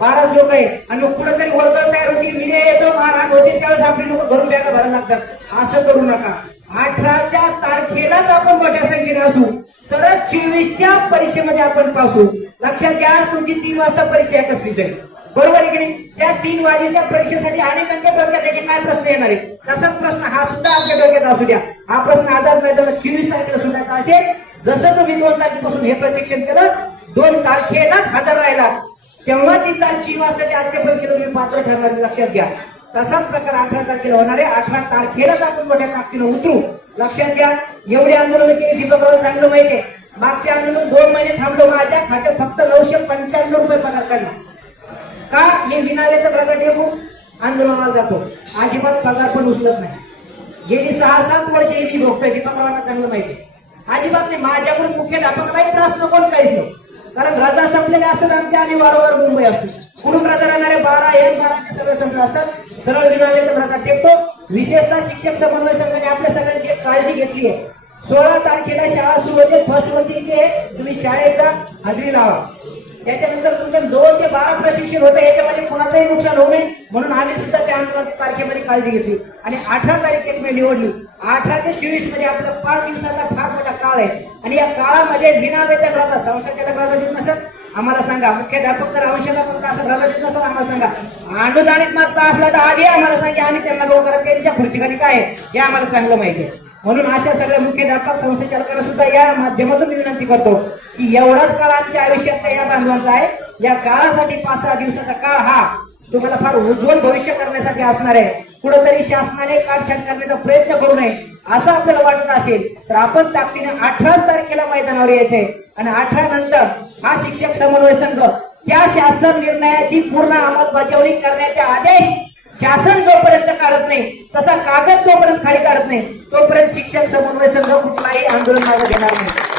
बारा लोक आहे आणि कुठेतरी वर्ग तयार होती विजय येतो महाराज होते त्यावेळेस आपली लोक घरून द्यायला भरायला लागतात. असं करू नका. अठराच्या तारखेलाच आपण मोठ्या संख्येने असू. तरच चोवीसच्या परीक्षेमध्ये आपण पासू. लक्षात घ्या तुमची तीन वाजता परीक्षा आहे कसली तरी. बरोबर आहे की नाही? त्या तीन वाजेच्या परीक्षेसाठी अनेकांच्या डोक्यात आहे काय प्रश्न येणार आहे तसाच प्रश्न हा सुद्धा आपल्या डोक्यात असू द्या. हा प्रश्न आधार मैदानात चोवीस तारखेला सुद्धा असेल. जसं तुम्ही दोन तारखेपासून हे प्रशिक्षण केलं दोन तारखेलाच हजर राहिला तेव्हा ती जीव तीन ते आजच्या परीक्षेला तुम्ही पात्र ठरणार लक्षात घ्या. तसाच प्रकार अठरा तारखेला होणार आहे. अठरा तारखेलाच आपण मोठ्या ताकदीनं उतरू. लक्षात घ्या. एवढी आंदोलन केली दीपकराव चांगलं माहिती आहे. मागचे आंदोलन दोन महिने थांबलो माझ्या खात्यात फक्त नऊशे पंच्याण्णव रुपये पगार काढला. का? हे विनावेचं प्रकट येऊ आंदोलनाला जातो. अजिबात पगार पण उचलत नाही. गेली सहा सात वर्ष हे मी भोगतोय. दीपकरावांना चांगलं माहिती अजिबात नाही. माझ्याकडून मुख्याध्यापकालाही त्रास नको काहीच नको. कारण रजा संपलेल्या असतात आमच्या आम्ही वारंवार मुंबई असतो. म्हणून रजा राहणारे? बारा एक बाराचे सगळे संघ असतात. सरळ विनावेचं रजा टेकतो. विशेषतः शिक्षक समन्वय संघाने आपल्या सगळ्यांची काळजी घेतली आहे. सोळा तारखेला शाळा सुरू होते. फर्स्ट वरती इथे तुम्ही शाळेचा हजेरी लावा. त्याच्यानंतर तुमचं दोन ते बारा प्रशिक्षण होतं. याच्यामध्ये कोणाचंही नुकसान होऊ नये. म्हणून आम्ही सुद्धा त्या आंदोलनाच्या तारखेमध्ये काळजी घेतली. आणि अठरा तारीख एक मी निवडली. अठरा ते चोवीसमध्ये आपला पाच दिवसाचा फार मोठा काळ आहे. आणि या काळामध्ये बिना वेतन राहता संस्थाच्या राहता देत नसत आम्हाला सांगा. मुख्याध्यापक तर आवश्यक असं राहता देत नसत आम्हाला सांगा. अनुदानित मात्र असला तर आधी आम्हाला सांगा आणि त्यांना लवकरात त्यांच्या खुर्चीखाली काय आहे? हे आम्हाला चांगलं माहिती आहे. म्हणून अशा सगळ्या मुख्याध्यापक संस्थेच्या सुद्धा या माध्यमातून मी विनंती करतो की एवढाच काळ आमच्या आयुष्यातला या बांधवांचा आहे. या काळासाठी पाच सहा दिवसाचा काळ हा तुम्हाला फार उज्ज्वल भविष्य करण्यासाठी असणार आहे. कुठंतरी शासनाने काटछाट करण्याचा प्रयत्न करू नये. असं आपल्याला वाटत असेल तर आपण ताकदीने अठराच तारखेला मैदानावर यायचंय. आणि अठरा नंतर हा शिक्षक समन्वय संघ त्या शासन निर्णयाची पूर्ण अंमलबजावणी करण्याचे आदेश शासन जोपर्यंत काढत नाही तसा कागद जोपर्यंत खाली काढत नाही तोपर्यंत शिक्षक समन्वय संघ कुठलाही आंदोलन मागे घेणार नाही.